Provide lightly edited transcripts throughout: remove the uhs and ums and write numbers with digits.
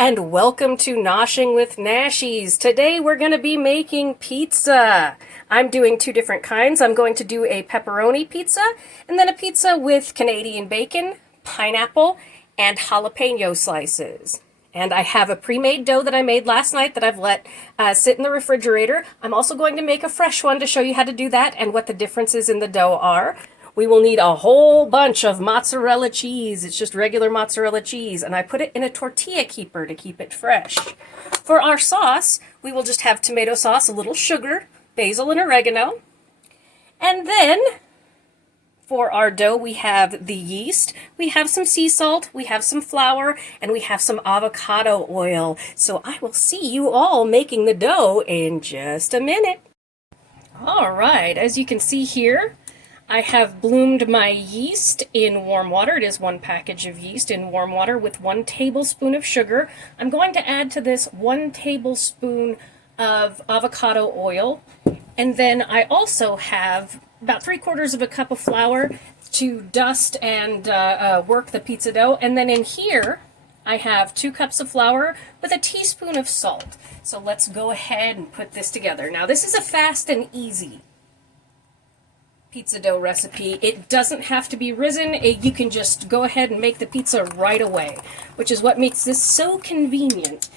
and welcome to Noshing with Nashies. Today we're going to be making pizza. I'm doing two different kinds. I'm going to do a pepperoni pizza and then a pizza with Canadian bacon, pineapple, and jalapeno slices. And I have a pre-made dough that I made last night that I've let sit in the refrigerator. I'm also going to make a fresh one to show you how to do that and what the differences in the dough are. We will need a whole bunch of mozzarella cheese. It's just regular mozzarella cheese, and I put it in a tortilla keeper to keep it fresh. For our sauce, we will just have tomato sauce, a little sugar, basil and oregano. And then, for our dough, we have the yeast, we have some sea salt, we have some flour, and we have some avocado oil. So I will see you all making the dough in just a minute. All right, as you can see here, I have bloomed my yeast in warm water. It is 1 package of yeast in warm water with 1 tablespoon of sugar. I'm going to add to this 1 tablespoon of avocado oil. And then I also have about 3/4 of a cup of flour to dust and work the pizza dough. And then in here, I have 2 cups of flour with a teaspoon of salt. So let's go ahead and put this together. Now this is a fast and easy pizza dough recipe. It doesn't have to be risen. You can just go ahead and make the pizza right away, which is what makes this so convenient.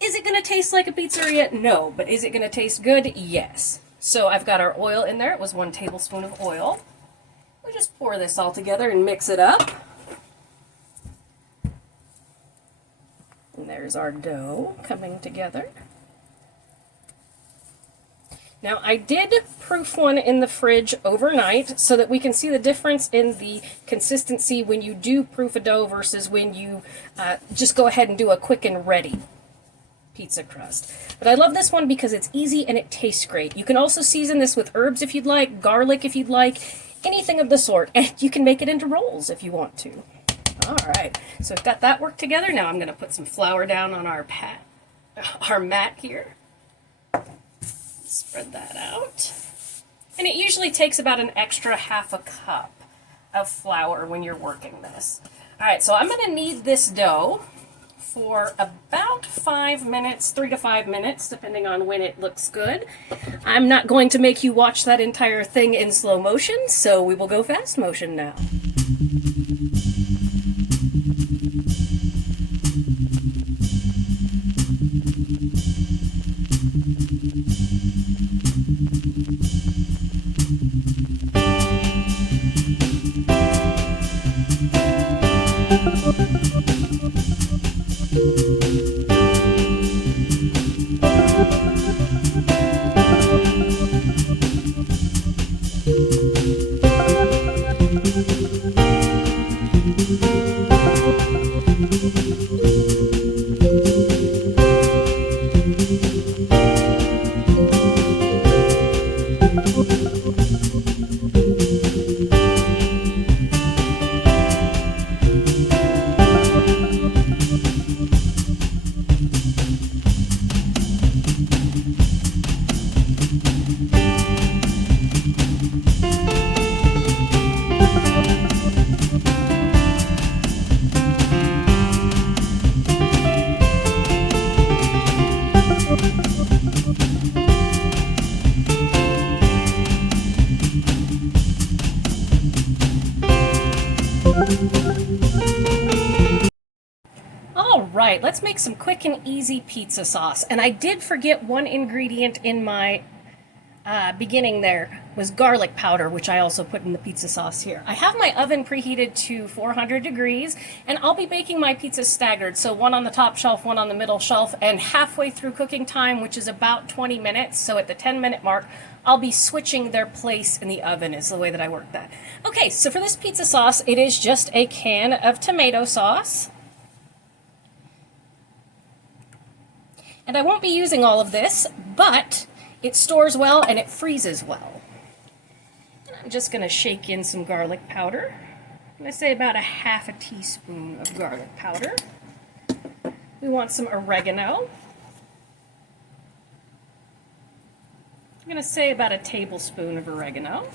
Is it going to taste like a pizzeria? No, but is it going to taste good? Yes. So I've got our oil in there. It was 1 tablespoon of oil. We just pour this all together and mix it up. And there's our dough coming together. Now, I did proof one in the fridge overnight so that we can see the difference in the consistency when you do proof a dough versus when you just go ahead and do a quick and ready pizza crust. But I love this one because it's easy and it tastes great. You can also season this with herbs if you'd like, garlic if you'd like, anything of the sort. And you can make it into rolls if you want to. All right, so I've got that worked together. Now I'm going to put some flour down on our mat here. Spread that out. And it usually takes about an extra ½ cup of flour when you're working this. All right, so I'm going to knead this dough for about 5 minutes, 3 to 5 minutes, depending on when it looks good. I'm not going to make you watch that entire thing in slow motion, so we will go fast motion now. Alright, let's make some quick and easy pizza sauce. And I did forget one ingredient in my beginning there, was garlic powder, which I also put in the pizza sauce here. I have my oven preheated to 400 degrees, and I'll be baking my pizzas staggered, so 1 on the top shelf, 1 on the middle shelf, and halfway through cooking time, which is about 20 minutes, so at the 10-minute mark, I'll be switching their place in the oven, is the way that I work that. Okay, so for this pizza sauce, it is just a can of tomato sauce. And I won't be using all of this, but it stores well and it freezes well. And I'm just going to shake in some garlic powder. I'm going to say about a ½ teaspoon of garlic powder. We want some oregano. I'm going to say about a tablespoon of oregano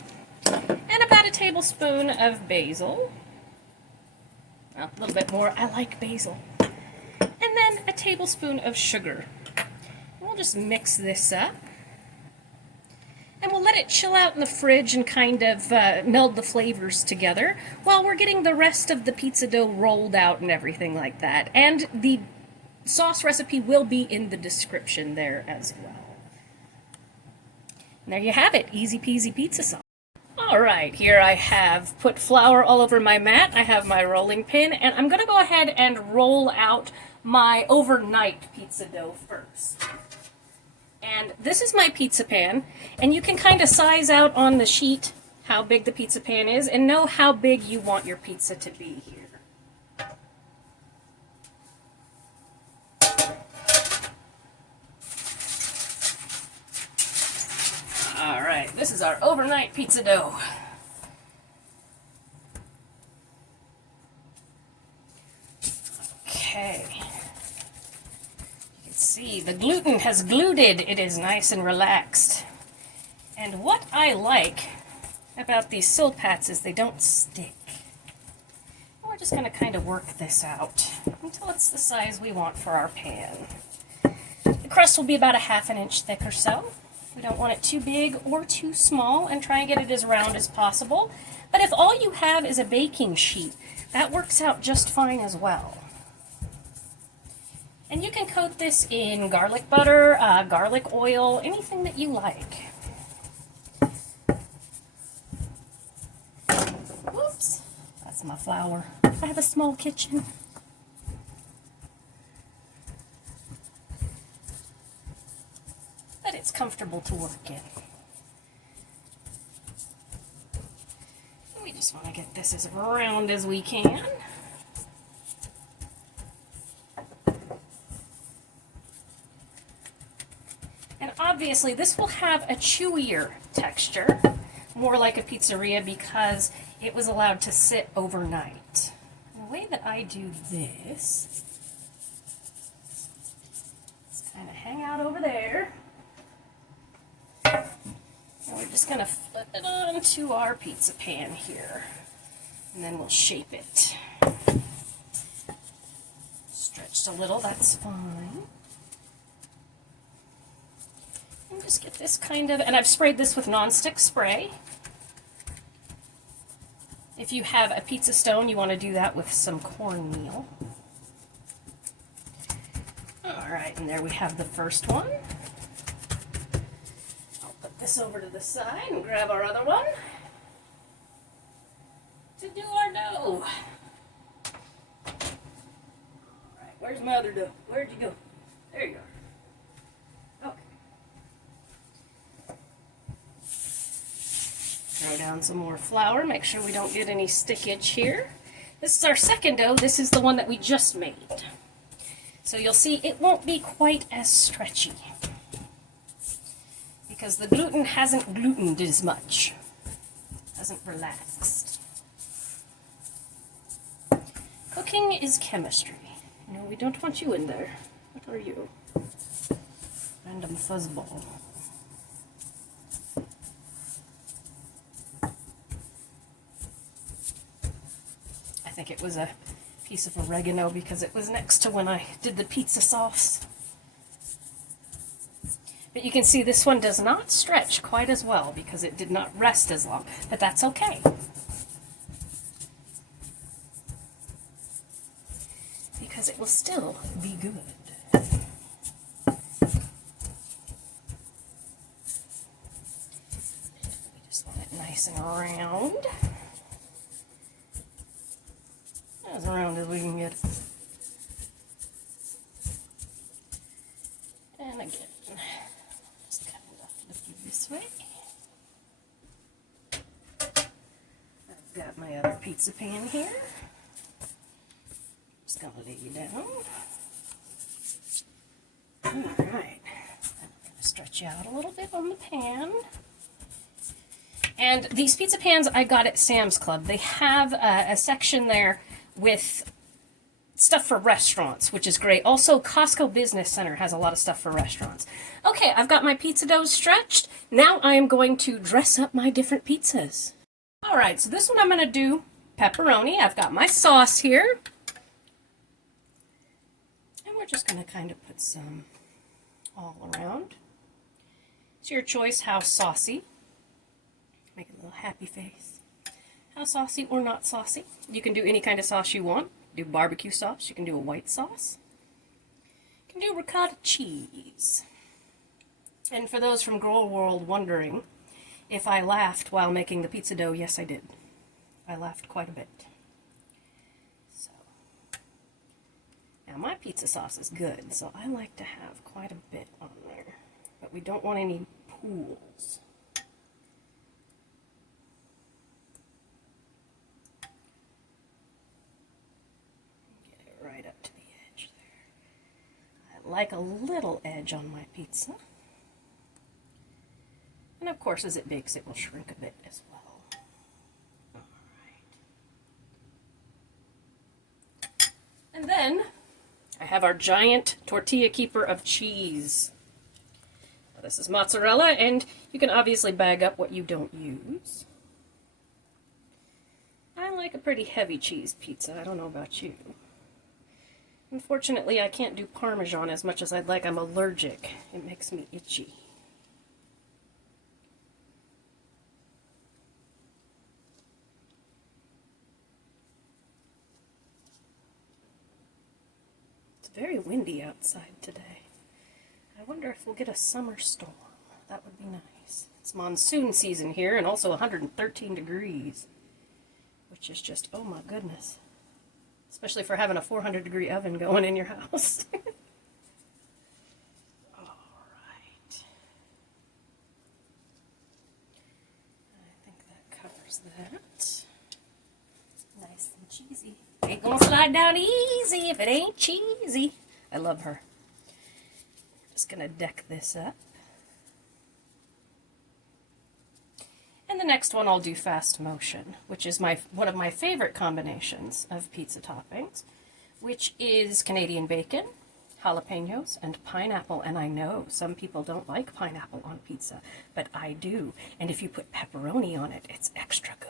and about a tablespoon of basil. Well, a little bit more. I like basil. And then a tablespoon of sugar. We'll just mix this up. And we'll let it chill out in the fridge and kind of meld the flavors together while we're getting the rest of the pizza dough rolled out and everything like that. And the sauce recipe will be in the description there as well. And there you have it, easy peasy pizza sauce. Alright, here I have put flour all over my mat, I have my rolling pin, and I'm going to go ahead and roll out my overnight pizza dough first. And this is my pizza pan, and you can kind of size out on the sheet how big the pizza pan is and know how big you want your pizza to be here. Alright, this is our overnight pizza dough. Okay. You can see the gluten has gluted. It is nice and relaxed. And what I like about these silpats is they don't stick. We're just going to kind of work this out until it's the size we want for our pan. The crust will be about a ½ inch thick or so. We don't want it too big or too small, and try and get it as round as possible. But if all you have is a baking sheet, that works out just fine as well. And you can coat this in garlic butter, garlic oil, anything that you like. Whoops, that's my flour. I have a small kitchen. But it's comfortable to work in. We just want to get this as round as we can. And obviously this will have a chewier texture, more like a pizzeria because it was allowed to sit overnight. The way that I do this is kind of hang out over there. And we're just going to flip it onto our pizza pan here. And then we'll shape it. Stretched a little, that's fine. And just get this kind of, and I've sprayed this with nonstick spray. If you have a pizza stone, you want to do that with some cornmeal. Alright, and there we have the first one. This over to the side and grab our other one to do our dough. Alright, where's my other dough? Where'd you go? There you are. Okay. Throw down some more flour, make sure we don't get any stickage here. This is our second dough. This is the one that we just made. So you'll see it won't be quite as stretchy, because the gluten hasn't glutened as much, hasn't relaxed. Cooking is chemistry. No, we don't want you in there. What are you? Random fuzzball. I think it was a piece of oregano because it was next to when I did the pizza sauce. But you can see this one does not stretch quite as well because it did not rest as long, but that's okay. Because it will still be good. We just want it nice and round. As round as we can get it. And again. This way. I've got my other pizza pan here. Just gonna lay you down. Alright. I'm gonna stretch you out a little bit on the pan. And these pizza pans I got at Sam's Club. They have a section there with stuff for restaurants, which is great. Also, Costco Business Center has a lot of stuff for restaurants. Okay, I've got my pizza dough stretched. Now I am going to dress up my different pizzas. Alright, so this one I'm going to do pepperoni. I've got my sauce here. And we're just going to kind of put some all around. It's your choice how saucy. Make a little happy face. How saucy or not saucy. You can do any kind of sauce you want. Do barbecue sauce. You can do a white sauce. You can do ricotta cheese. And for those from Grow World wondering if I laughed while making the pizza dough, yes I did. I laughed quite a bit. So, now my pizza sauce is good, so I like to have quite a bit on there. But we don't want any pools. Get it right up to the edge there. I like a little edge on my pizza. And of course, as it bakes, it will shrink a bit as well. All right. And then I have our giant tortilla keeper of cheese. Now, this is mozzarella, and you can obviously bag up what you don't use. I like a pretty heavy cheese pizza. I don't know about you. Unfortunately, I can't do Parmesan as much as I'd like. I'm allergic. It makes me itchy. Very windy outside today. I wonder if we'll get a summer storm. That would be nice. It's monsoon season here and also 113 degrees, which is just, oh my goodness. Especially for having a 400-degree oven going in your house. All right. I think that covers that. Nice and cheesy. Ain't gonna slide down easy if it ain't cheesy. I love her. Just gonna deck this up. And the next one I'll do fast motion, which is one of my favorite combinations of pizza toppings, which is Canadian bacon, jalapenos, and pineapple. And I know some people don't like pineapple on pizza, but I do. And if you put pepperoni on it, it's extra good.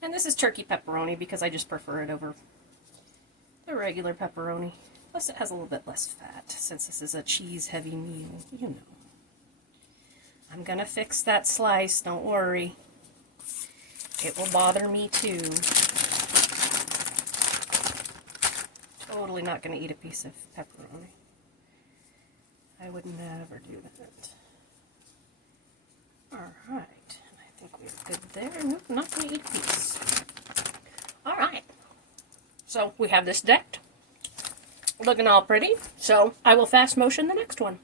And this is turkey pepperoni because I just prefer it over the regular pepperoni. Plus it has a little bit less fat since this is a cheese-heavy meal, you know. I'm gonna fix that slice, don't worry. It will bother me too. Totally not gonna eat a piece of pepperoni. I would never do that. Alright. I think we're good there. Nope, not going to eat a piece. Alright. So we have this decked. Looking all pretty. So I will fast motion the next one.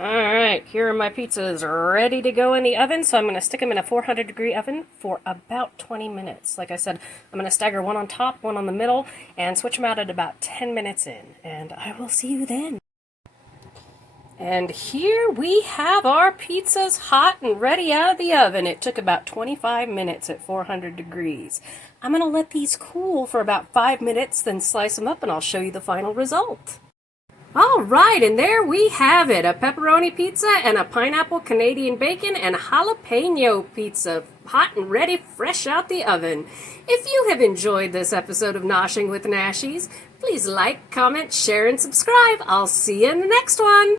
Alright, here are my pizzas ready to go in the oven, so I'm going to stick them in a 400-degree oven for about 20 minutes. Like I said, I'm going to stagger one on top, one on the middle, and switch them out at about 10 minutes in, and I will see you then. And here we have our pizzas hot and ready out of the oven. It took about 25 minutes at 400 degrees. I'm going to let these cool for about 5 minutes, then slice them up and I'll show you the final result. All right, and there we have it, a pepperoni pizza and a pineapple Canadian bacon and jalapeno pizza, hot and ready, fresh out the oven. If you have enjoyed this episode of Noshing with Nashies, please like, comment, share, and subscribe. I'll see you in the next one.